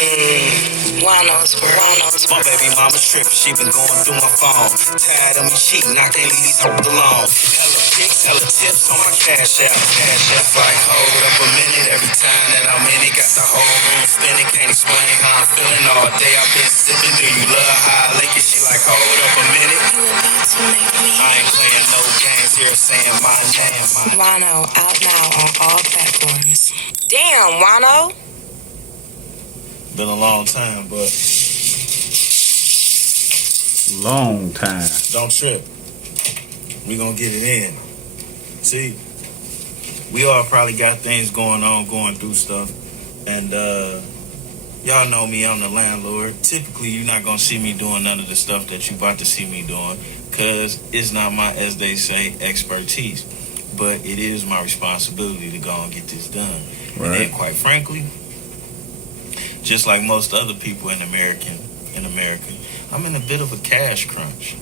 Juan-O's world. My baby mama's tripping, she been going through my phone. Tired of me cheating, I can't leave these alone. Hella pics, hella tips on my cash out. It's like, hold up a minute, every time that I'm in it, got the whole room spinning. Can't explain how I'm feeling all day. I've been sipping, do you love how I lick it? She like, hold up a minute. I ain't playing no games here, saying my name. Juan-O out now on all platforms. Damn, Juan-O. Been a long time, but long time. Don't trip. We gonna get it in. See, we all probably got things going on, going through stuff, and y'all know me. I'm the landlord. Typically, you're not gonna see me doing none of the stuff that you about to see me doing, cause it's not my, as they say, expertise. But it is my responsibility to go and get this done. Right. And then, quite frankly, just like most other people in America, I'm in a bit of a cash crunch.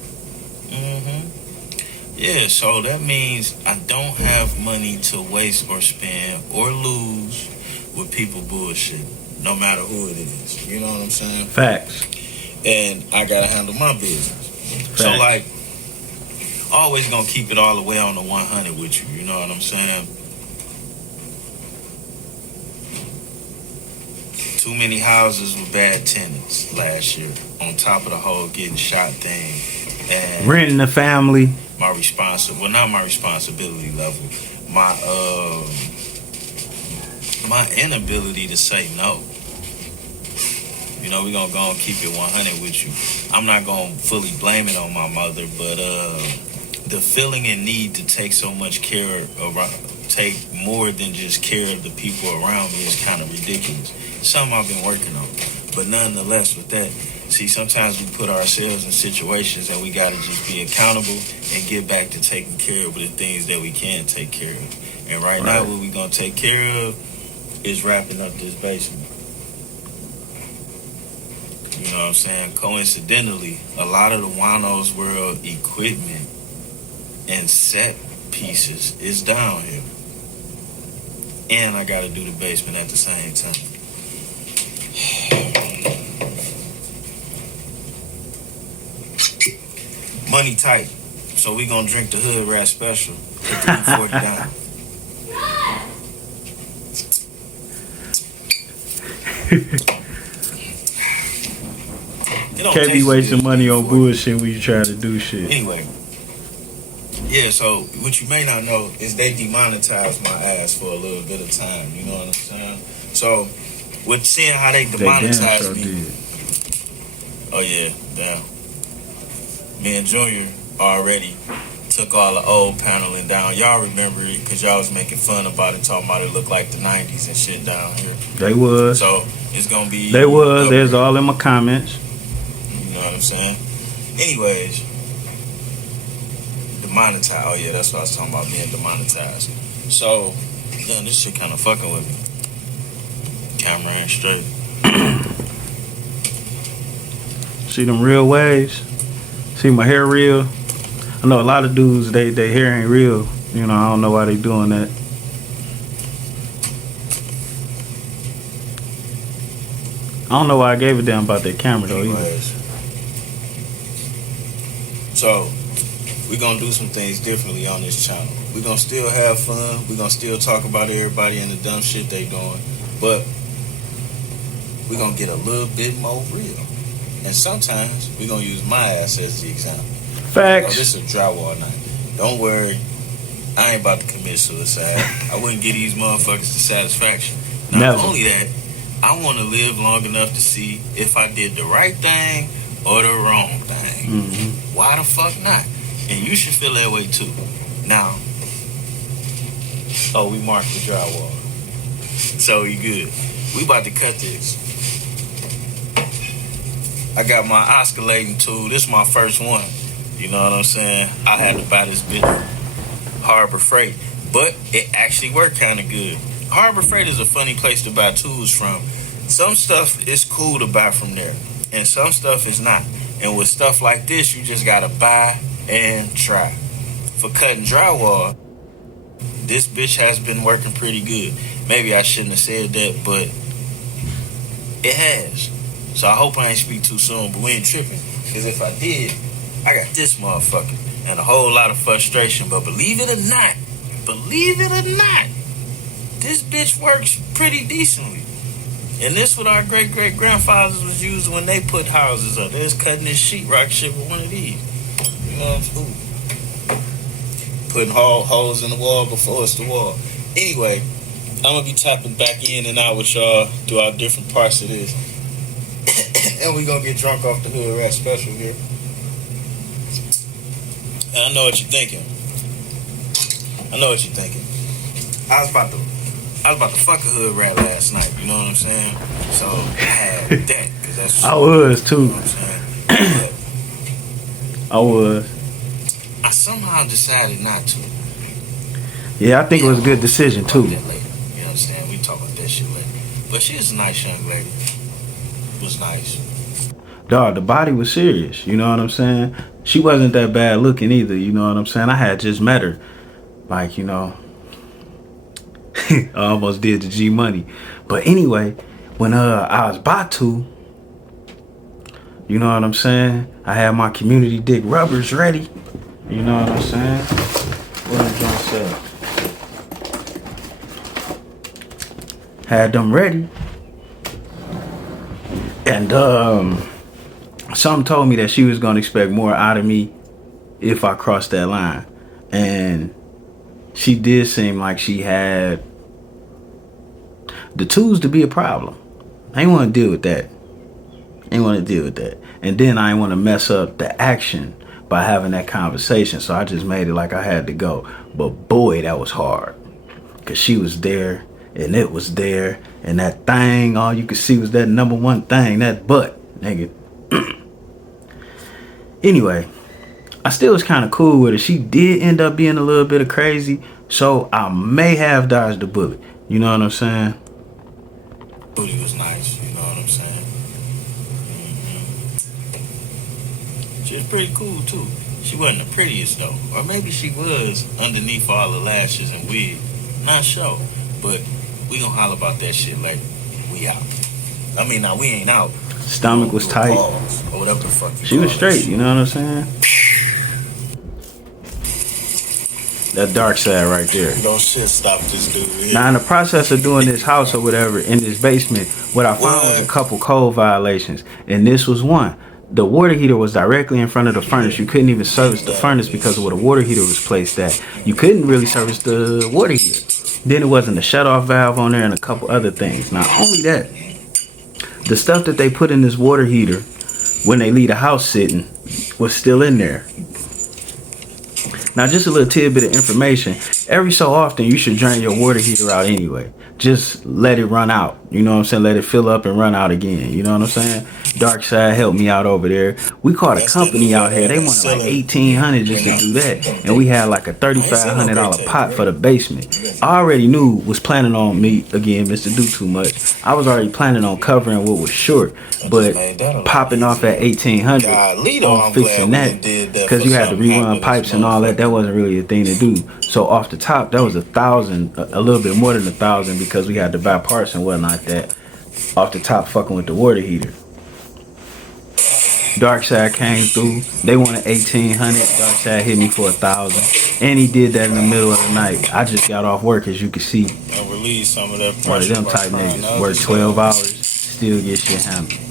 Yeah, so that means I don't have money to waste or spend or lose with people bullshit, no matter who it is. You know what I'm saying? Facts. And I gotta handle my business. Facts. So like, always gonna keep it all the way on the 100 with you. You know what I'm saying? Too many houses with bad tenants last year, on top of the whole getting shot thing. And renting the family. Not my responsibility level. My inability to say no. You know, we're gonna go and keep it 100 with you. I'm not gonna fully blame it on my mother, but the feeling and need to take so much care take more than just care of the people around me is kind of ridiculous. Something I've been working on. But nonetheless, with that, see, sometimes we put ourselves in situations and we got to just be accountable and get back to taking care of the things that we can take care of. And right now, what we're going to take care of is wrapping up this basement. You know what I'm saying? Coincidentally, a lot of the Juan-O's world equipment and set pieces is down here. And I got to do the basement at the same time. Money tight. So we gonna drink the Hood Rat Special. Put the 40 down. Can't be wasting money on bullshit when you try to do shit. Anyway. Yeah, so what you may not know is they demonetized my ass for a little bit of time. You know what I'm saying? So with seeing how they demonetized me. Oh yeah, damn. Me and Junior already took all the old paneling down. Y'all remember it because y'all was making fun about it, talking about it looked like the 90s and shit down here. They was. So it's gonna be. They was. There's all in my comments. You know what I'm saying? Anyways, demonetized. Oh yeah, that's what I was talking about, being demonetized. So, damn, this shit kind of fucking with me. Camera ain't straight. See them real waves? See my hair real? I know a lot of dudes, they hair ain't real. You know, I don't know why they doing that. I don't know why I gave a damn about that camera though either. So, we're going to do some things differently on this channel. We're going to still have fun. We're going to still talk about everybody and the dumb shit they doing. But we're going to get a little bit more real. And sometimes we're going to use my ass as the example. Facts. Oh, this is a drywall night. Don't worry. I ain't about to commit suicide. I wouldn't give these motherfuckers the satisfaction. Not only that, I want to live long enough to see if I did the right thing or the wrong thing. Mm-hmm. Why the fuck not? And you should feel that way too. Now, we marked the drywall. So we good. We about to cut this. I got my oscillating tool. This is my first one. You know what I'm saying? I had to buy this bitch Harbor Freight. But it actually worked kind of good. Harbor Freight is a funny place to buy tools from. Some stuff is cool to buy from there. And some stuff is not. And with stuff like this, you just gotta buy and try. For cutting drywall, this bitch has been working pretty good. Maybe I shouldn't have said that, but It has. So I hope I ain't speak too soon, but we ain't tripping. Because if I did, I got this motherfucker and a whole lot of frustration. But believe it or not, this bitch works pretty decently. And this what our great-great-grandfathers was using when they put houses up. They was cutting this sheetrock shit with one of these. You know what I'm saying? Putting holes in the wall before it's the wall. Anyway, I'm going to be tapping back in and out with y'all throughout different parts of this. And we going to get drunk off the hood rat special here. And I know what you're thinking. I was about to fuck a hood rat last night, you know what I'm saying? So I had that, cause that's I was too. You know what I'm saying? I was. I somehow decided not to. Yeah, I think it was a good decision too. That later. You understand? We talk about that shit later. But she was a nice young lady. It was nice. Dog, the body was serious, you know what I'm saying? She wasn't that bad looking either, you know what I'm saying? I had just met her. Like, you know, I almost did the G Money. But anyway, when I was about to, you know what I'm saying? I had my community dick rubbers ready. You know what I'm saying? What I'm trying to say. Had them ready. And something told me that she was gonna expect more out of me if I crossed that line. And she did seem like she had the tools to be a problem. I ain't want to deal with that. And then I ain't want to mess up the action by having that conversation. So I just made it like I had to go. But boy, that was hard. Because she was there and it was there. And that thing, all you could see was that number one thing, that butt, nigga. Anyway, I still was kind of cool with her. She did end up being a little bit of crazy. So I may have dodged the bullet. You know what I'm saying? Booty was nice, you know what I'm saying? She was pretty cool too. She wasn't the prettiest though. Or maybe she was underneath all the lashes and wig. Not sure. But we gonna holler about that shit later. We out. I mean, now we ain't out. Stomach was tight. Or whatever the fuck. She was straight, you know what I'm saying? That dark side right there. Don't shit stop this dude here. Now, in the process of doing this house or whatever, in this basement, what I found was a couple code violations. And this was one. The water heater was directly in front of the furnace. You couldn't even service the furnace because of where the water heater was placed at. You couldn't really service the water heater. Then it wasn't a shut-off valve on there and a couple other things. Not only that, the stuff that they put in this water heater when they leave the house sitting was still in there. Now, just a little tidbit of information. Every so often, you should drain your water heater out anyway. Just let it run out. You know what I'm saying? Let it fill up and run out again. You know what I'm saying? Dark Side helped me out over there. We called a company out here. They wanted like $1,800 just to do that. And we had like a $3,500 pot for the basement. I already was planning on me, again, Mr. Do Too Much. I was already planning on covering what was short. But popping off at $1,800 on fixing that, because you had to rerun pipes and all that, that wasn't really a thing to do. So off the top, that was $1,000, a little bit more than $1,000, because we had to buy parts and whatnot that off the top fucking with the water heater. Dark Side came through. They wanted $1,800. Dark Side hit me for $1,000, and he did that in the middle of the night. I just got off work, as you can see. And release some of that pressure. One of them type niggas work 12 hours, still get shit handled.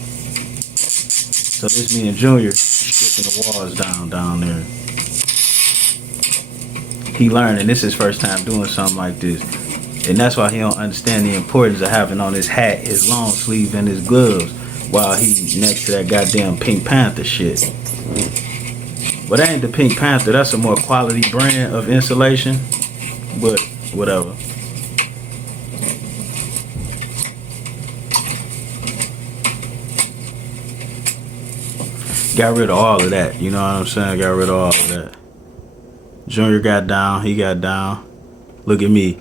So this me and Junior stripping the walls down there. He learned, and this is his first time doing something like this. And that's why he don't understand the importance of having on his hat, his long sleeve, and his gloves while he next to that goddamn Pink Panther shit. But that ain't the Pink Panther. That's a more quality brand of insulation. But whatever. Got rid of all of that. You know what I'm saying? Got rid of all of that. Junior got down. He got down. Look at me.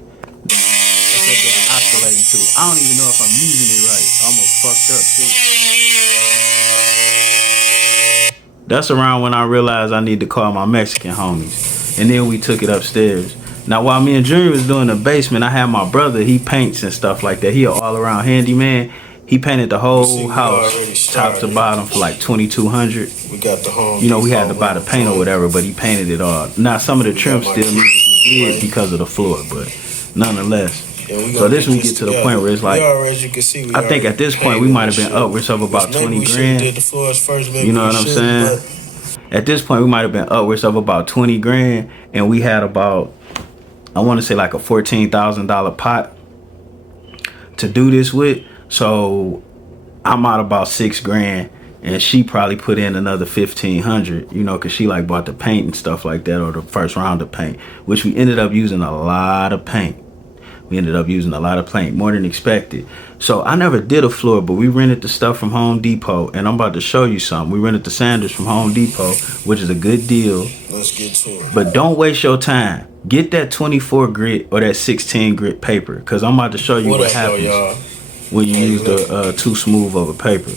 Oscillating too. I don't even know if I'm using it right. I almost fucked up too. That's around when I realized I need to call my Mexican homies. And then we took it upstairs. Now while me and Junior was doing the basement, I had my brother, he paints and stuff like that. He an all around handyman. He painted the See, whole we house already top to started. bottom for like 2,200. We got the home. You know, we had to buy the paint or whatever, but he painted it all. Now some of the trim got my still needs to be did because of the floor, but nonetheless. Yeah, we So gonna this we get to the point where it's like, as you can see, I think at this point we might have been upwards of about 20 grand. Did the floors first, maybe You know what I'm saying? At this point we might have been upwards of about 20 grand, and we had about, I want to say like a $14,000 pot to do this with. So I'm out about 6 grand, and she probably put in another 1,500, you know, because she like bought the paint and stuff like that, or the first round of paint, which we ended up using a lot of paint. We ended up using a lot of paint, more than expected. So I never did a floor, but we rented the stuff from Home Depot, and I'm about to show you something. We rented the sanders from Home Depot, which is a good deal. Let's get to it. But don't waste your time. Get that 24 grit or that 16 grit paper, because I'm about to show you what happens y'all? when you use the too smooth of a paper.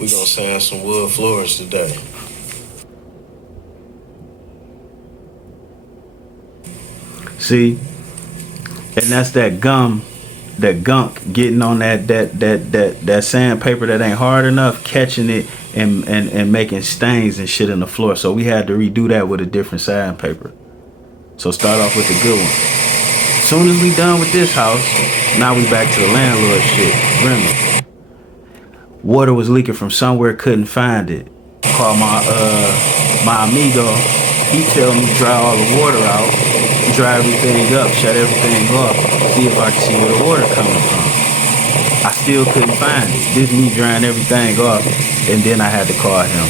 We gonna sand some wood floors today. See, and that's that gunk getting on that sandpaper that ain't hard enough, catching it and making stains and shit in the floor. So we had to redo that with a different sandpaper. So start off with the good one. Soon as we done with this house, now we back to the landlord shit. Remember, water was leaking from somewhere, couldn't find it. Called my amigo. He tell me dry all the water out, dry everything up, shut everything off, see if I can see where the water coming from. I still couldn't find it. This me drying everything off, and then I had to call him.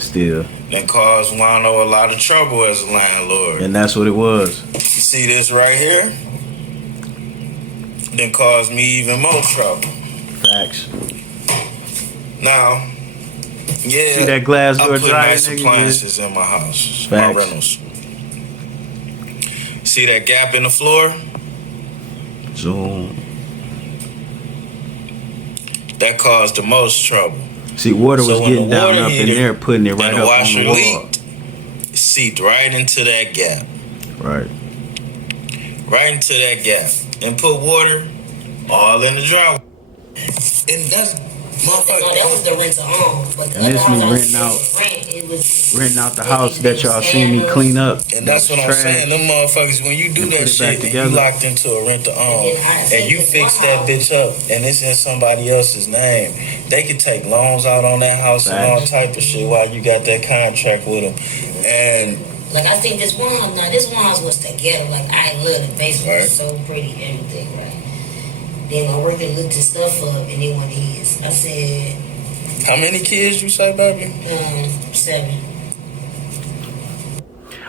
Still. That caused Juan-O a lot of trouble as a landlord. And that's what it was. You see this right here? Then caused me even more trouble. Facts. Now, yeah, see that glass door I put dryer, nice appliances in my house, my Facts. rentals. See that gap in the floor? Zoom. That caused the most trouble. See, water was when getting the down water up in heater there, putting it right and the up on washer the wall. leaked, it seeped right into that gap. Right. Right into that gap. And put water all in the driveway. And that's motherfucker. That was the rent to own. But And this me renting out the house that y'all seen me clean up. And that's what I'm saying. Them motherfuckers, when you do And that put it back shit, and together. you locked into a rent to own, and you fix that bitch up, and it's in somebody else's name, they could take loans out on that house and all type of shit while you got that contract with them. And like I think this one house, now this one house was together. Like I love the basement, was so pretty, everything, right? Then my worker looked his stuff up and they wanted his. I said, how many kids you say, baby? 7.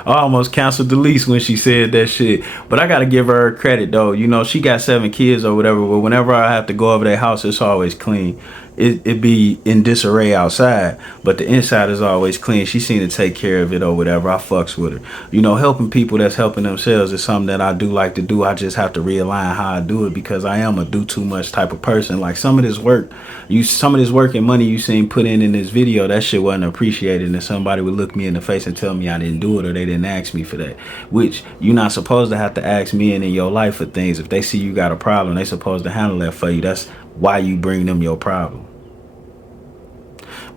I almost canceled the lease when she said that shit. But I gotta give her credit though. You know, she got 7 kids or whatever, but whenever I have to go over their house, it's always clean. It be in disarray outside, but the inside is always clean. She seemed to take care of it or whatever. I fucks with her. You know, helping people that's helping themselves is something that I do like to do. I just have to realign how I do it because I am a do too much type of person. Like some of this work and money you seen put in this video, that shit wasn't appreciated, and somebody would look me in the face and tell me I didn't do it or they didn't ask me for that. Which you're not supposed to have to ask me in your life for things. If they see you got a problem, they supposed to handle that for you. That's why you bring them your problem.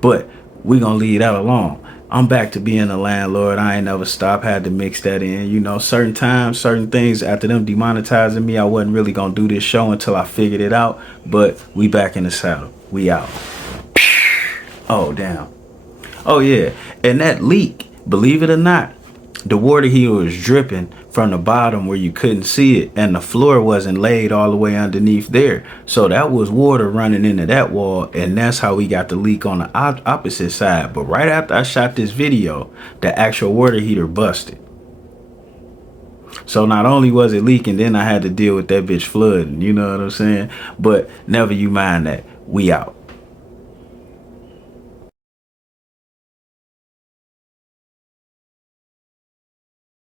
But we gonna leave that alone. I'm back to being a landlord. I ain't never stopped. Had to mix that in. You know, certain times, certain things, after them demonetizing me, I wasn't really gonna do this show until I figured it out. But we back in the saddle. We out. Oh, damn. Oh, yeah. And that leak, believe it or not, the water heater was dripping from the bottom where you couldn't see it, and the floor wasn't laid all the way underneath there. So that was water running into that wall, and that's how we got the leak on the opposite side. But right after I shot this video, the actual water heater busted. So not only was it leaking, then I had to deal with that bitch flooding. You know what I'm saying? But never you mind that. We out.